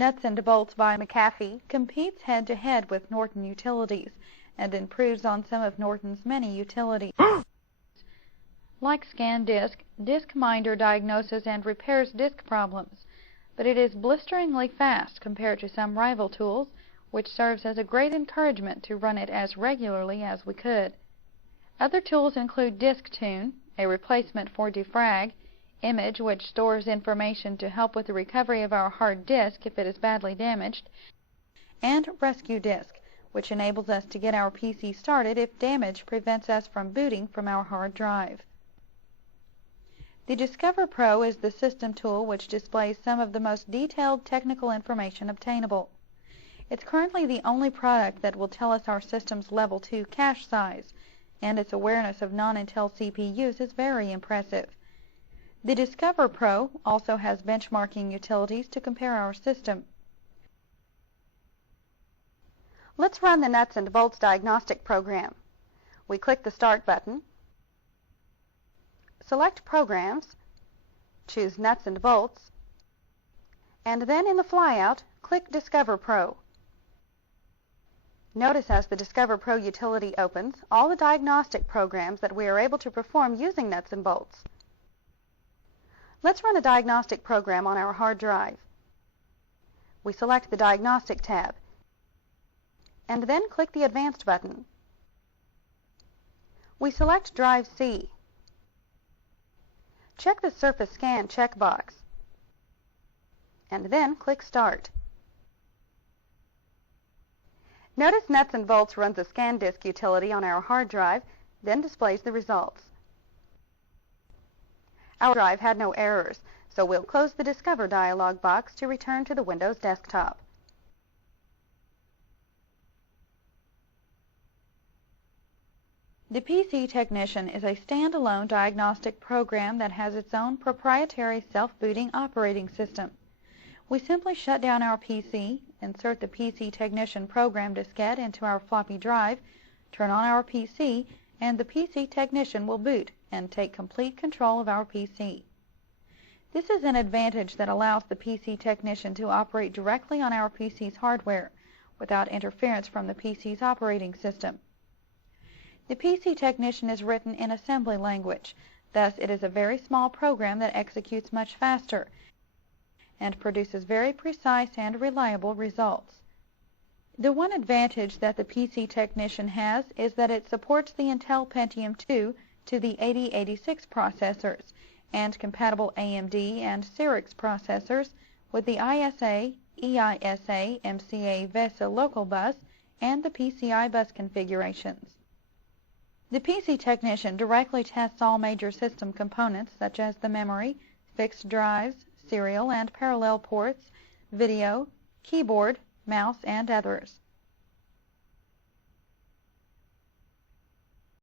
Nuts and Bolts by McAfee competes head-to-head with Norton Utilities and improves on some of Norton's many utilities. Like ScanDisk, DiskMinder diagnoses and repairs disk problems, but it is blisteringly fast compared to some rival tools, which serves as a great encouragement to run it as regularly as we could. Other tools include DiskTune, a replacement for Defrag, Image, which stores information to help with the recovery of our hard disk if it is badly damaged, and Rescue Disk, which enables us to get our PC started if damage prevents us from booting from our hard drive. The Discover Pro is the system tool which displays some of the most detailed technical information obtainable. It's currently the only product that will tell us our system's Level 2 cache size, and its awareness of non-Intel CPUs is very impressive. The Discover Pro also has benchmarking utilities to compare our system. Let's run the Nuts and Bolts Diagnostic program. We click the Start button, select Programs, choose Nuts and Bolts, and then in the flyout, click Discover Pro. Notice as the Discover Pro utility opens all the diagnostic programs that we are able to perform using Nuts and Bolts. Let's run a diagnostic program on our hard drive. We select the Diagnostic tab, and then click the Advanced button. We select Drive C. Check the Surface Scan checkbox, and then click Start. Notice Nuts and Bolts runs a ScanDisk utility on our hard drive, then displays the results. Our drive had no errors, so we'll close the Discover dialog box to return to the Windows desktop. The PC Technician is a standalone diagnostic program that has its own proprietary self-booting operating system. We simply shut down our PC, insert the PC Technician program diskette into our floppy drive, turn on our PC, and the PC Technician will boot and take complete control of our PC. This is an advantage that allows the PC Technician to operate directly on our PC's hardware without interference from the PC's operating system. The PC Technician is written in assembly language, thus it is a very small program that executes much faster and produces very precise and reliable results. The one advantage that the PC Technician has is that it supports the Intel Pentium II to the 8086 processors and compatible AMD and Cyrix processors with the ISA, EISA, MCA VESA local bus and the PCI bus configurations. The PC Technician directly tests all major system components such as the memory, fixed drives, serial and parallel ports, video, keyboard, mouse, and others.